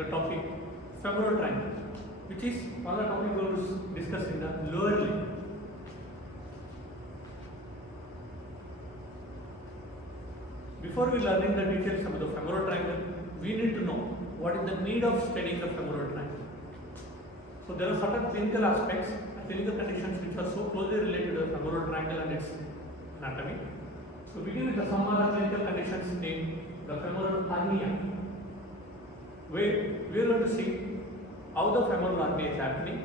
the topic femoral triangle, which is one of the topic we will discuss in the lower limb. Before we learning the details about the femoral triangle, we need to know what is the need of studying the femoral triangle. So there are certain clinical aspects, clinical conditions which are so closely related to the femoral triangle and its anatomy. So begin with some of the clinical conditions named the femoral hernia, where we are going to see how the femoral hernia is happening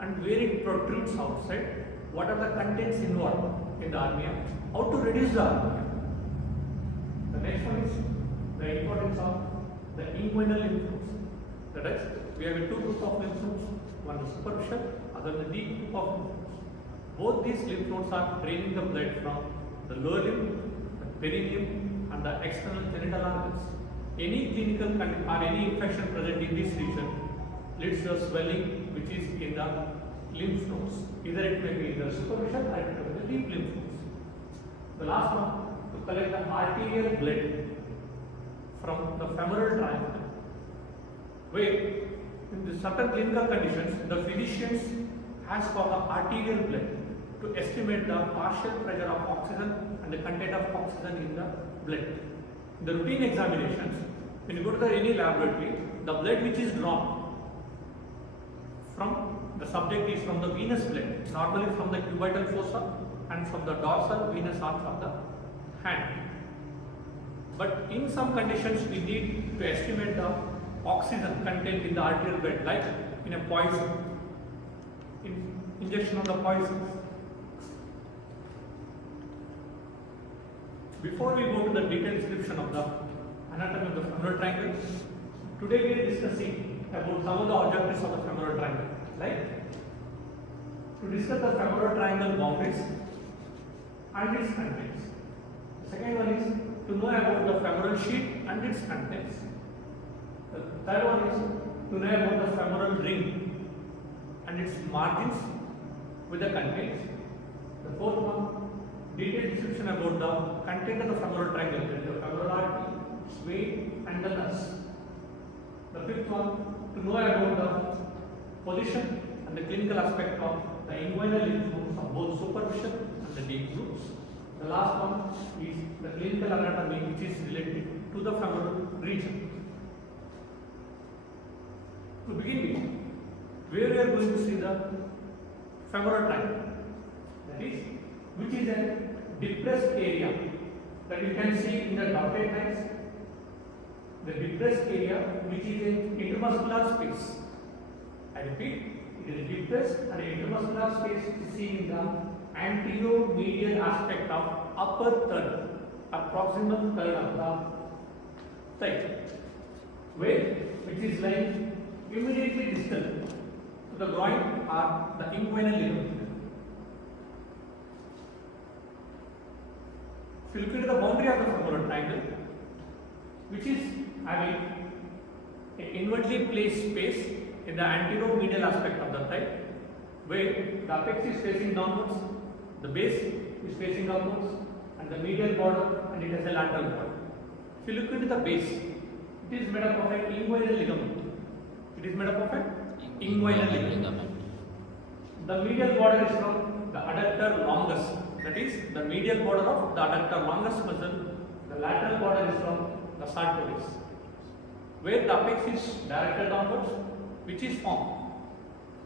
and where it protrudes outside, what are the contents involved in the hernia, how to reduce the hernia. The next one is the importance of the inguinal lymph nodes. That is, we have two groups of lymph nodes, one is superficial, other the deep group of lymph nodes. Both these lymph nodes are draining the blood from the lower limb, the perineum, and the external genital organs. Any clinical or any infection present in this region leads to a swelling which is in the lymph nodes. Either it may be in the superficial or it may be the deep lymph nodes. The last one, to collect the arterial blood from the femoral triangle, where in the certain clinical conditions the physicians has for the arterial blood to estimate the partial pressure of oxygen and the content of oxygen in the blood. In the routine examinations, when you go to any laboratory, the blood which is drawn from the subject is from the venous blood, normally from the cubital fossa and from the dorsal venous arch of the hand. But in some conditions we need to estimate the oxygen content in the arterial blood, like in a poison, injection of the poison. Before we go to the detailed description of the anatomy of the femoral triangle, today we are discussing about some of the objectives of the femoral triangle, like to discuss the femoral triangle boundaries and its contents. The second one is to know about the femoral sheath and its contents. The third one is to know about the femoral ring and its margins with the contents. The fourth one, detailed description about the content of the femoral triangle, that is the femoral artery, its weight and the nuts. The fifth one, to know about the position and the clinical aspect of the inguinal lymph nodes of both superficial and the deep groups. The last one is the clinical anatomy which is related to the femoral region. To begin with, where we are going to see the femoral triangle, that is, which is a depressed area that you can see in the dotted lines. The depressed area which is an intermuscular space. I repeat, it is depressed and intermuscular space which is seen in the anterior-medial aspect of upper third, proximal third of the thigh, which is lying immediately distal to the groin or the inguinal ligament. If you look at the boundary of the femoral triangle, which is having an inwardly placed space in the anterior-medial aspect of the thigh, where the apex is facing downwards, the base is facing upwards, and the medial border, and it has a lateral border. If you look into the base, it is made up of an inguinal ligament. It is made up of an inguinal ligament. The medial border is from the adductor longus, that is the medial border of the adductor longus muscle. The lateral border is from the sartorius, where the apex is directed downwards, which is formed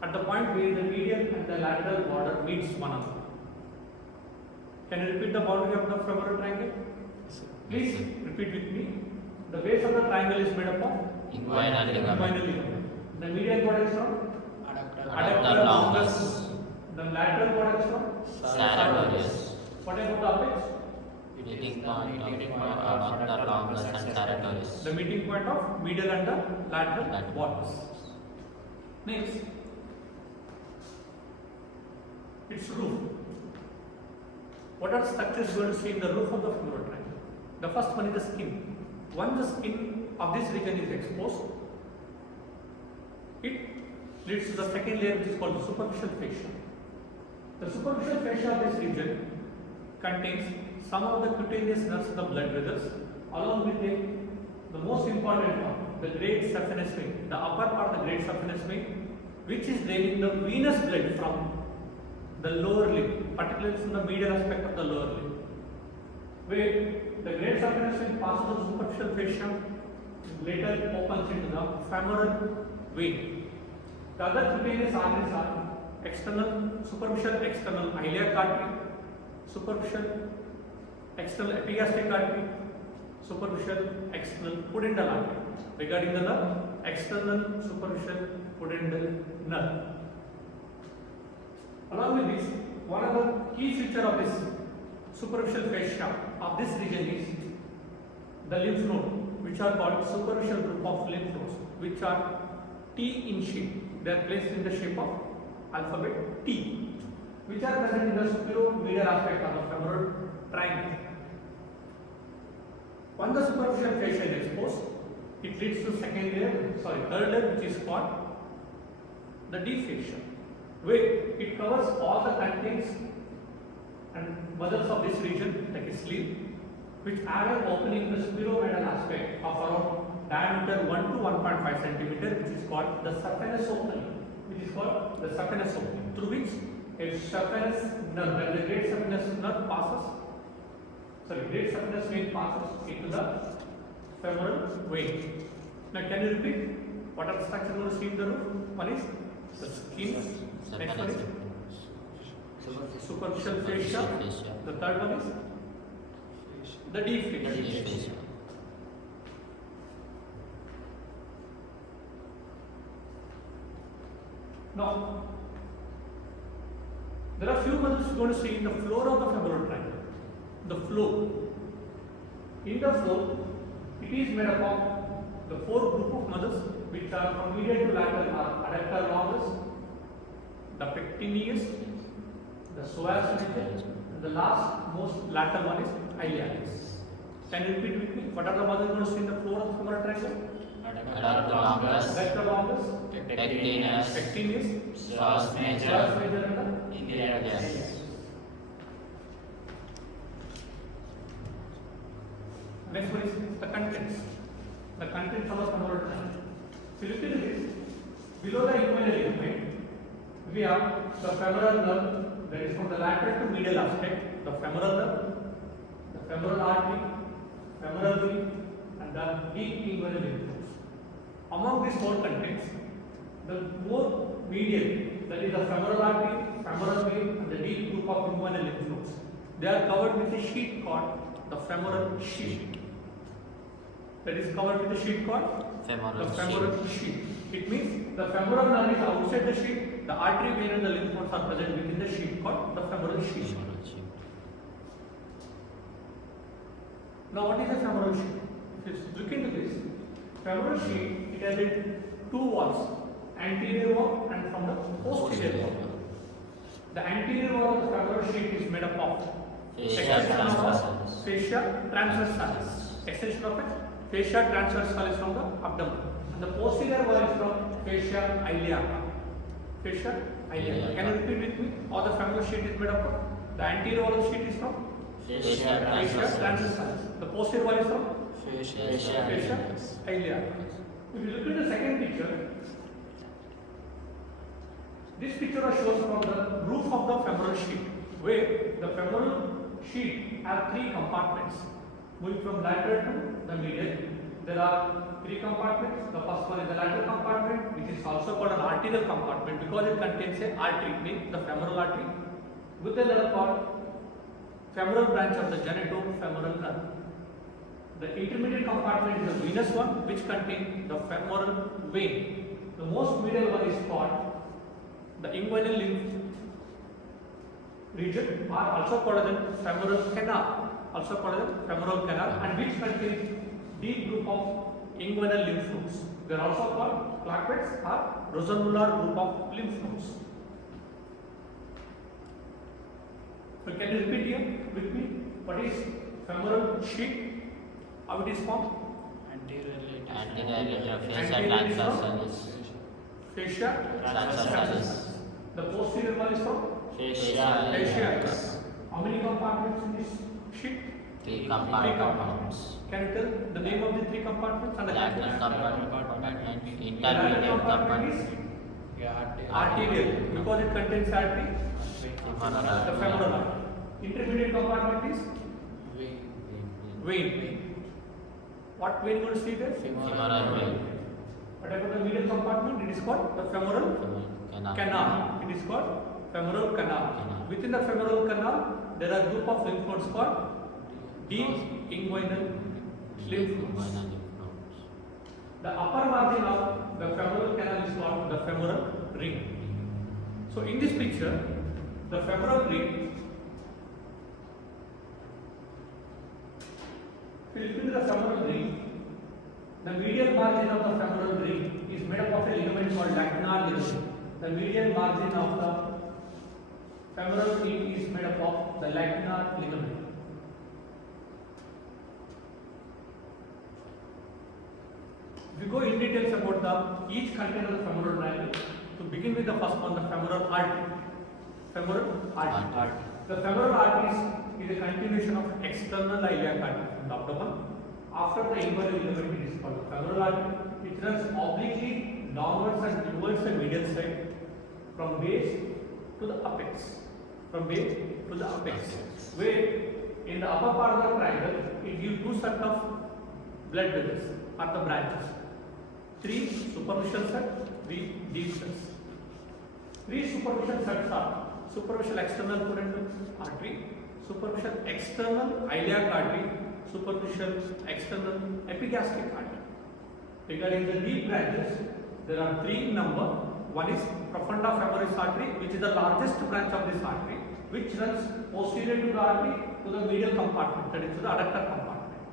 at the point where the medial and the lateral border meets one another. Can you repeat the boundary of the femoral triangle? Please repeat with me. The base of the triangle is made up of inguinal ligament. The medial border is from Adductor longus. The lateral border is from Sartorius. What about the apex? Meeting point of adductor longus and sartorius. The meeting point of medial and the lateral borders. Next, its roof. What are structures going to see in the roof of the femoral triangle? The first one is the skin. Once the skin of this region is exposed, it leads to the second layer, which is called the superficial fascia. The superficial fascia of this region contains some of the cutaneous nerves in the blood vessels, along with the most important one, the great saphenous vein, the upper part of the great saphenous vein, which is draining the venous blood from the lower limb, particularly from the medial aspect of the lower limb. Where the great saphenous vein passes the superficial fascia, later opens into the femoral vein. The other cutaneous arteries are superficial external iliac artery, superficial external epigastric artery, superficial external pudendal artery. Regarding the nerve, external superficial pudendal nerve. Along with this, one of the key feature of this superficial fascia of this region is the lymph node, which are called superficial group of lymph nodes, which are T in shape. They are placed in the shape of alphabet T, which are present in the superior aspect of the femoral triangle. When the superficial fascia is exposed, it leads to third layer, which is called the deep fascia, where it covers all the contents and muscles of this region, like a sleeve, which have an opening in the superior aspect of around diameter 1 to 1.5 centimeter, which is called the saphenous opening, through which a saphenous nerve, when the great saphenous vein passes into the femoral vein. Now, can you repeat what are the structures you want to see in the roof? One is the skin, next one is superficial fascia, the third one is the deep fascia. Now, there are few muscles you are going to see in the floor of the femoral triangle. The floor. In the floor, it is made up of the four group of muscles which are from medial to lateral are adductor longus, the pectineus, the psoas major, and the last most lateral one is iliacus. Can you repeat with me? What are the muscles you are going to see in the floor of the femoral triangle? Adductor longus, pectineus, psoas major, and iliacus. Next one is the contents. The contents of the femoral triangle. So look at this. Below the inguinal ligament, we have the femoral nerve, that is from the lateral to medial aspect. The femoral nerve, the femoral artery, femoral vein, and the deep inguinal lymph nodes. Among these four contents, the more medial, that is the femoral artery, femoral vein, and the deep group of inguinal lymph nodes, they are covered with a sheet called the femoral sheath. That is covered with a sheet called the femoral sheath. It means the femoral nerve is outside the sheath, the artery, vein, and the lymph nodes are present within the sheath called the femoral sheath. Now, what is the femoral sheath? If you look into this, femoral sheath, it has two walls, anterior wall and from the posterior wall. The anterior wall of the femoral sheath is made up of fascia transversalis. Extension of it, fascia transversalis from the abdomen. And the posterior wall is from fascia iliaca. Fascia iliaca. Can you repeat with me? All the femoral sheath is made up of. The anterior wall of the sheath is from fascia transversalis. The posterior wall is from fascia iliaca. If you look at the second picture, this picture was shown from the roof of the femoral sheath, where the femoral sheath have three compartments. Moving from lateral to the medial, there are three compartments. The first one is the lateral compartment, which is also called an arterial compartment because it contains a artery, meaning the femoral artery, with another called femoral branch of the genitofemoral nerve. The intermediate compartment is the venous one, which contains the femoral vein. The most medial one is called the inguinal lymph region, are also called as the femoral canal, and which contains deep group of inguinal lymph nodes. They are also called plaquettes or rosenmuller group of lymph nodes. So can you repeat here with me? What is femoral sheath? How it is formed? Anterior fascia transversalis. The posterior one is from Fascia. How many compartments in this sheath? Three compartments. Can you tell the name of the three compartments and the Lateral continuous? compartment, The intermediate lateral compartment compartment, is arterial because it contains artery, femoral the artery, femoral artery. Intermediate compartment is vein. What vein you going to see there? femoral vein, What about the medial compartment? It is called the femoral canal. It is called femoral canal. Within the femoral canal, there are group of lymph nodes called deep inguinal lymph nodes. The upper margin of the femoral canal is called the femoral ring. So in this picture, the femoral ring, if you look into the femoral ring, the medial margin of the femoral ring is made up of a ligament called lacunar ligament. The medial margin of the femoral ring is made up of the lacunar ligament. If you go in details about the each content of the femoral triangle, to begin with the first one, the femoral artery. Femoral artery. The femoral artery is a continuation of external iliac artery from the abdomen. After the inguinal ligament, it is called the femoral artery. It runs obliquely downwards and towards the medial side from base to the apex. From base to the apex. Where in the upper part of the triangle, it gives two sets of blood vessels or the branches. 3 superficial sets, 3 deep sets. 3 superficial sets are superficial external pudendal artery, superficial external iliac artery, superficial external epigastric artery. Regarding the deep branches, there are 3 in number. One is profunda femoris artery, which is the largest branch of this artery, which runs posterior to the artery to the medial compartment, that is to the adductor compartment.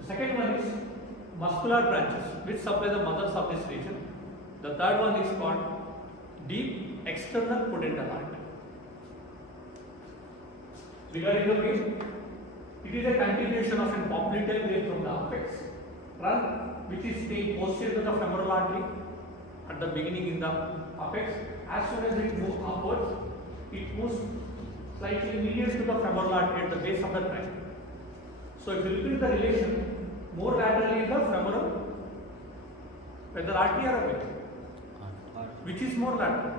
The second one is muscular branches, which supply the muscles of this region. The third one is called deep external pudendal artery. Regarding the vein, it is a continuation of an popliteal vein from the apex, which is staying posterior to the femoral artery at the beginning in the apex. As soon as it moves upwards, it moves slightly medial to the femoral artery at the base of the triangle. So if you look at the relation, more laterally is the femoral, whether artery or a vein. Which is more lateral?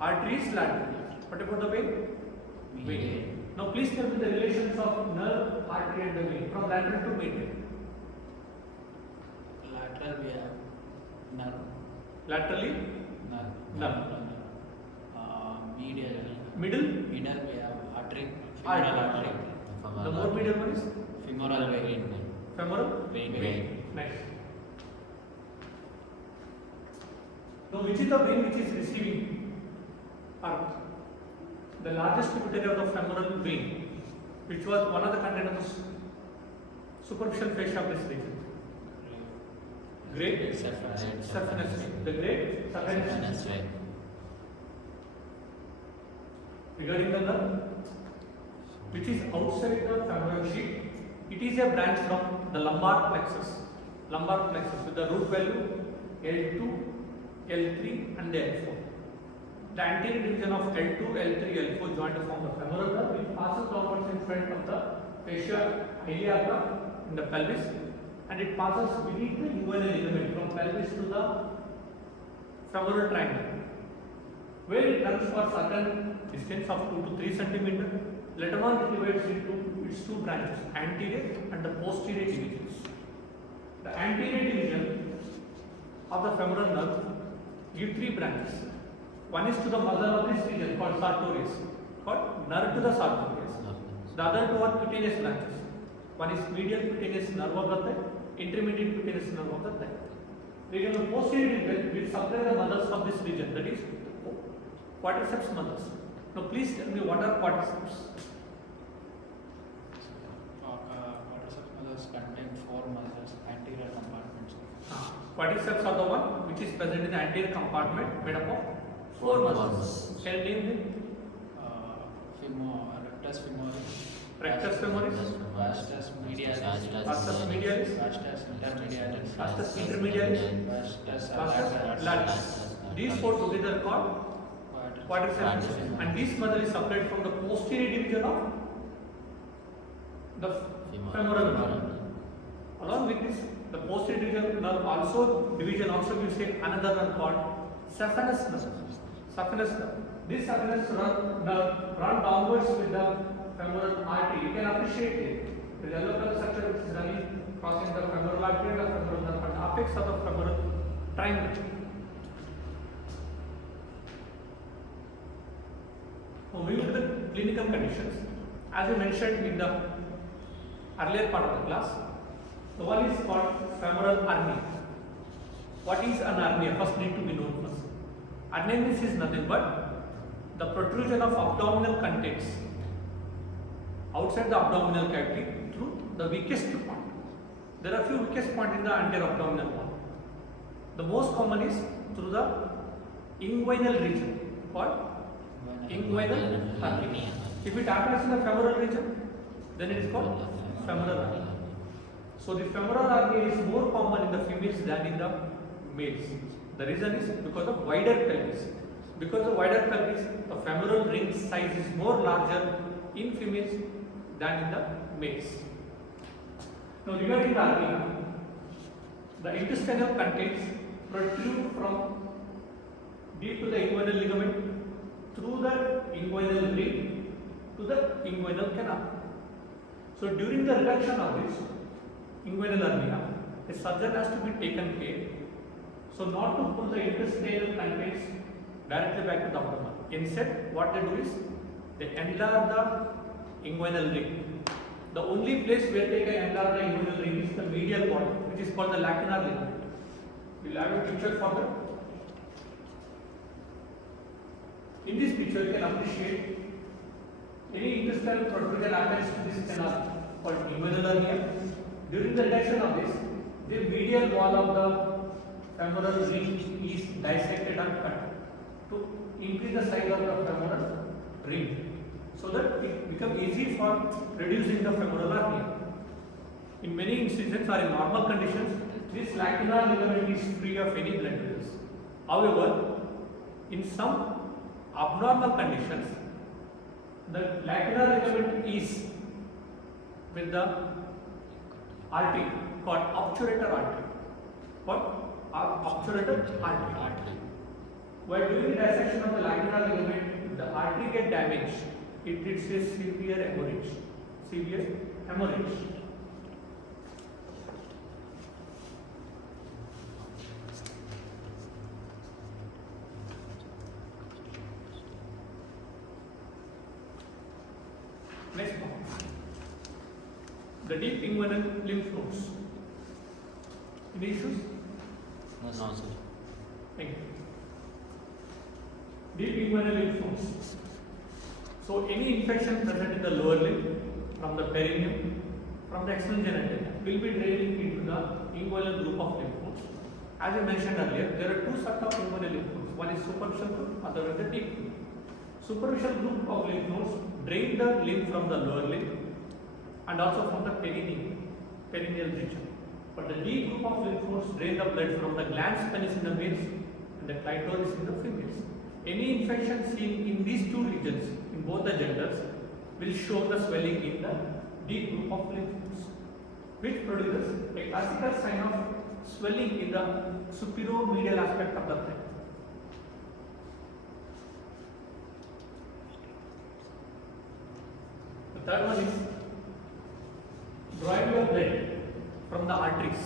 Artery is lateral. What about the vein? Vein. Now please tell me the relations of nerve, artery and the vein from lateral to medial. Lateral we have nerve. Laterally? Nerve. Medial. Middle? Middle we have artery. Femoral artery. The more medial one is? Femoral vein. Femoral? Vein. Next. Now which is the vein which is receiving earth? The largest tributary of the femoral vein, which was one of the content of the superficial fascia of this region. Great saphenous vein. The great saphenous vein. Regarding the nerve, which is outside the femoral sheath, it is a branch from the lumbar plexus. Lumbar plexus with the root value L2, L3 and the L4. The anterior division of L2, L3, L4 join to form the femoral nerve, which passes downwards in front of the fascia iliaca in the pelvis, and it passes beneath the inguinal ligament from pelvis to the femoral triangle, where it runs for certain distance of 2 to 3 cm. Later on, it divides into its 2 branches, anterior and the posterior divisions. The anterior division of the femoral nerve give 3 branches. One is to the muscle of this region called sartorius, called nerve to the sartorius. The other 2 are cutaneous branches. One is medial cutaneous nerve of the thigh, intermediate cutaneous nerve of the thigh. Region of posterior division will supply the muscles of this region, that is quadriceps muscles. Now please tell me what are quadriceps? Quadriceps muscles contain 4 muscles, anterior compartments. Quadriceps are the one which is present in the anterior compartment made up of 4 muscles. Can you name them? Rectus femoris, Rectus femoris, vastus medialis, vastus intermedialis, vastus vastus latalis. These 4 together called quadriceps, and this muscle is supplied from the posterior division of the femoral nerve. Along with this, the posterior nerve also gives say another nerve called saphenous nerve. Saphenous nerve. This saphenous nerve run downwards with the femoral artery. You can appreciate it. The yellow color structure which is running crossing the femoral artery and the femoral nerve and the apex of the femoral triangle. Moving to the clinical conditions, as we mentioned in the earlier part of the class, the one is called femoral hernia. What is an hernia? First need to be known first. Hernia is nothing but the protrusion of abdominal contents outside the abdominal cavity through the weakest point. There are few weakest points in the anterior abdominal wall. The most common is through the inguinal region called inguinal hernia. If it happens in the femoral region, then it is called femoral hernia. So the femoral hernia is more common in the females than in the males. The reason is because of wider pelvis. Because of wider pelvis, the femoral ring size is more larger in females than in the males. Now regarding the hernia, the intestinal contents protrude from deep to the inguinal ligament through the inguinal ring to the inguinal canal. So during the reduction of this inguinal hernia, a surgeon has to be taken care so not to pull the intestinal contents directly back to the abdomen. Instead, what they do is they enlarge the inguinal ring. The only place where they can enlarge the inguinal ring is the medial wall, which is called the lacunar ligament. We will have a picture for that. In this picture, you can appreciate any intestinal protrusion happens to this canal called inguinal hernia. During the reduction of this, the medial wall of the femoral ring is dissected and cut to increase the size of the femoral ring, so that it becomes easy for reducing the femoral hernia. In many instances or in normal conditions, this lacunar ligament is free of any blood vessels. However, in some abnormal conditions, the lacunar ligament is with the artery called obturator artery. What? Obturator artery. While during dissection of the lacunar ligament, the artery gets damaged. It leads to severe hemorrhage. Severe hemorrhage. Next one. The deep inguinal lymph nodes. Any issues? No, sir. Thank you. Deep inguinal lymph nodes. So any infection present in the lower limb, from the perineum, from the external genitalia, will be draining into the inguinal group of lymph nodes. As I mentioned earlier, there are two sets of inguinal lymph nodes. One is superficial group, other is the deep group. Superficial group of lymph nodes drain the lymph from the lower limb and also from the perineal region. But the deep group of lymph nodes drain the blood from the glans penis in the males and the clitoris in the females. Any infection seen in these two regions, in both the genders, will show the swelling in the deep group of lymph nodes, which produces a classical sign of swelling in the superomedial aspect of the thigh. The third one is drawing of blood from the arteries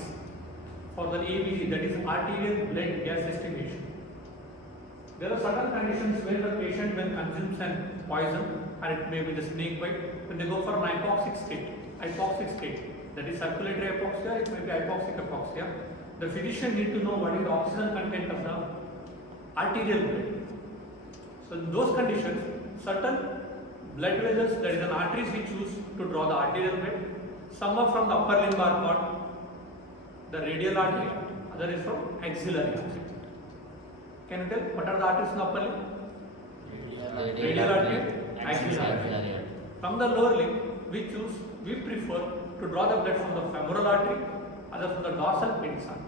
for the ABG, that is arterial blood gas estimation. There are certain conditions where the patient, when consumes an poison, and it may be the snake bite, when they go for an hypoxic state, that is circulatory hypoxia, it may be hypoxic, the physician need to know what is the oxygen content of the arterial blood. So in those conditions, certain blood vessels, that is an arteries we choose to draw the arterial blood. Some are from the upper limb are called the radial artery, other is from axillary artery. Can you tell what are the arteries in the upper limb? Radial artery, axillary artery. From the lower limb, we prefer to draw the blood from the femoral artery, other from the dorsal penis artery.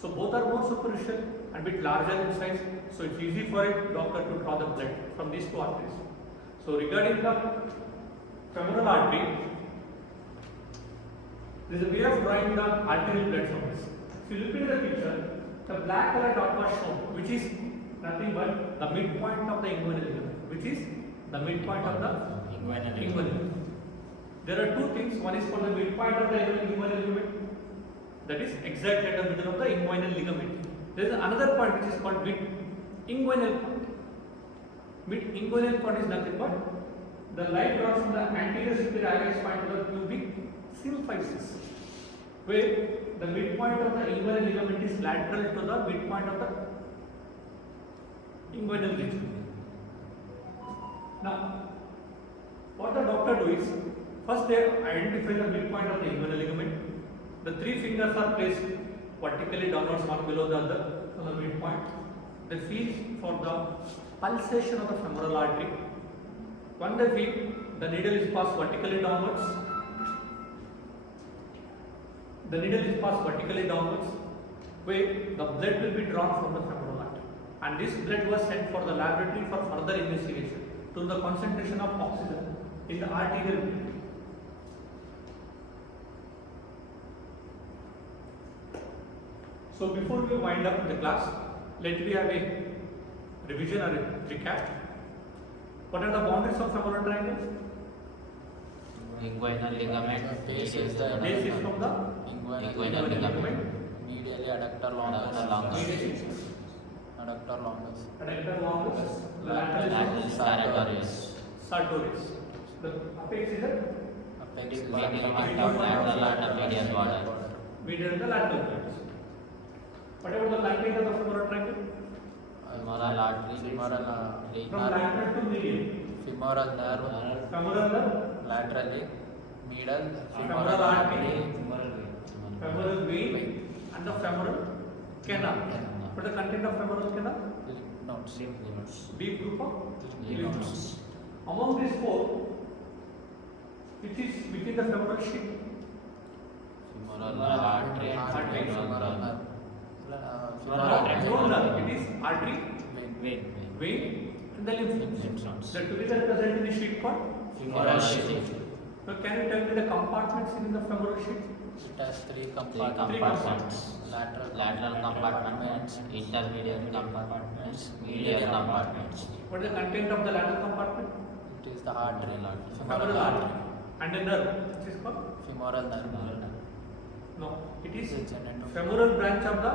So both are more superficial and bit larger in size, so it's easy for a doctor to draw the blood from these two arteries. So regarding the femoral artery, There is a way of drawing the arterial blood flows. If you look at the picture, the black color dot was shown, which is nothing but the midpoint of the inguinal ligament, which is the midpoint of the inguinal ligament. There are two things. One is called the midpoint of the inguinal ligament, that is exactly at the middle of the inguinal ligament. There is another point which is called mid-inguinal point. Mid-inguinal point is nothing but the line draws from the anterior superior ileus point to the pubic symphysis, where the midpoint of the inguinal ligament is lateral to the midpoint of the inguinal region. Now, what the doctor do is, first they identify the midpoint of the inguinal ligament. The three fingers are placed vertically downwards, one below the other, on the midpoint. They feel for the pulsation of the femoral artery. When they feel, the needle is passed vertically downwards. The needle is passed vertically downwards, where the blood will be drawn from the femoral artery. And this blood was sent for the laboratory for further investigation to the concentration of oxygen in the arterial blood. So before we wind up the class, let me have a revision or a recap. What are the boundaries of femoral triangle? Inguinal ligament. Base is the Base is from the Inguinal ligament. medially adductor longus. Adductor longus. Adductor longus. Adductor longus, Lateral sartorius. sartorius. The apex is the Apex Medial part of lateral and medial border. medial and the lateral parts. What about the content of the femoral triangle? Femoral artery. Femoral From lateral to medial. femoral nerve Femoral nerve, laterally, medial, femoral artery, femoral vein, and the femoral canal. What is the content of femoral canal? nodes. Deep group of Lymph lymph nodes. nodes. Among these four, which is within the femoral sheath? Femoral artery and Artery. femoral nerve. Femoral nerve. It is artery, Vein. vein, and the lymph nodes. Lymph nodes. The together present in the sheath called. Femoral sheath. So can you tell me the compartments in the femoral sheath? It has three Three compartments. compartments. Lateral compartments, intermediate compartments, medial compartments. What is the content of the lateral compartment? It is the artery. Femoral artery. And the nerve, which is called? Femoral nerve. No, it is It's a net of- femoral branch of the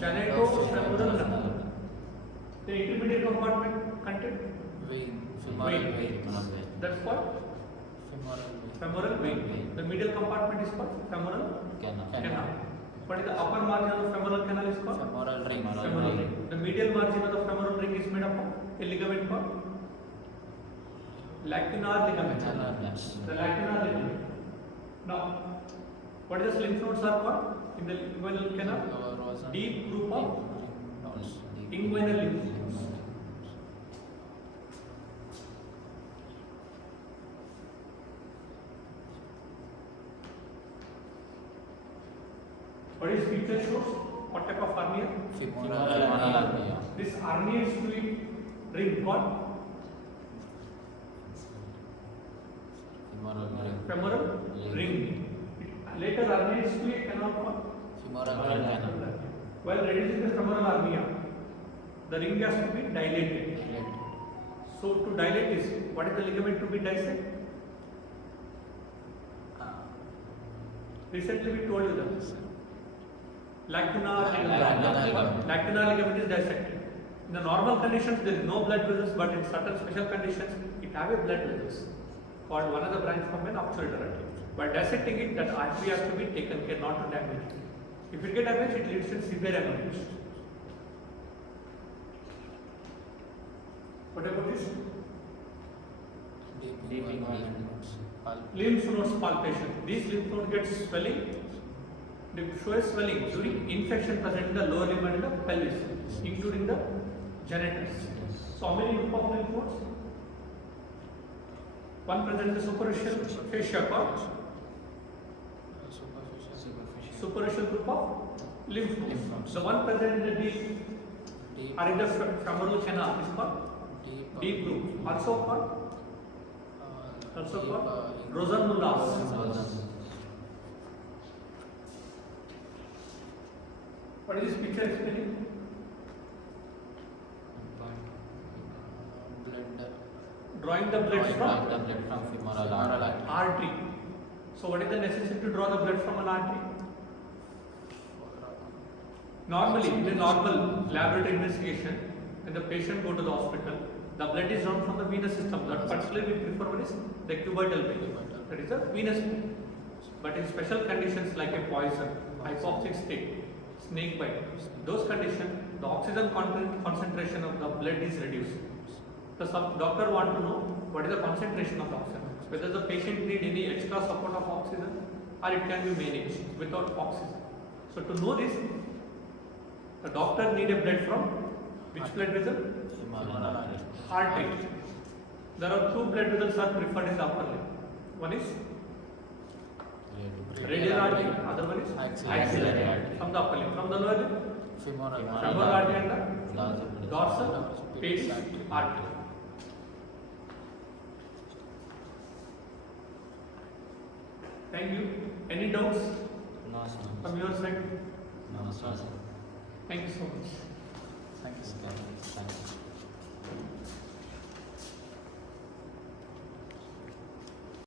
genitofemoral nerve. The intermediate compartment content? Vein. Femoral Vein. vein. That's called Femoral vein. femoral vein. The middle compartment is called femoral Canal. canal. What is the upper margin of the femoral canal is called? Femoral ring. Femoral ring. The medial margin of the femoral ring is made up of a ligament called lacunar ligament. The lacunar ligament. Now, what is the lymph nodes are called in the inguinal canal? Deep group of nodes. inguinal lymph nodes. What is picture shows? What type of hernia? Femoral hernia. This hernia is to be ring called Femoral ring. femoral ring. Later hernia is to be a canal called. Femoral canal. While reducing the femoral hernia, the ring has to be dilated. So to dilate this, what is the ligament to be dissected? Recently we told you that lacunar ligament. Lacunar ligament is dissected. In the normal conditions, there is no blood vessels, but in certain special conditions, it have a blood vessels called one of the branch from an obturator artery. By dissecting it, that artery has to be taken care not to damage it. If it get damaged, it leads to severe hemorrhage. What about this? Deep inguinal nodes. Lymph nodes palpation. These lymph nodes get swelling. They show a swelling during infection present in the lower limb and the pelvis, including the genitals. So how many group of lymph nodes? One present in the superficial fascia called superficial group of lymph nodes. The one present in the deep or in the femoral canal is called deep group. Also called Rosenmullas. What is this picture explaining? Blood. Drawing the blood Drawing from the blood from femoral artery. artery. So what is the necessity to draw the blood from an artery? Normally, in a normal laboratory investigation, when the patient go to the hospital, the blood is drawn from the venous system. That particularly we prefer what is the cubital vein. That is the venous vein. But in special conditions like a poison, hypoxic state, snake bite, those conditions, the oxygen concentration of the blood is reduced. The doctor want to know what is the concentration of the oxygen, whether the patient need any extra support of oxygen or it can be managed without oxygen. So to know this, the doctor need a blood from which blood vessel? Femoral artery. Artery. There are two blood vessels are preferred in the upper limb. One is radial artery, other one is Axillary artery. from the upper limb. From the lower limb, Femoral. femoral artery and the dorsal pedis artery. Thank you. Any doubts No, sir. from your side? No, sir. Thank you so much.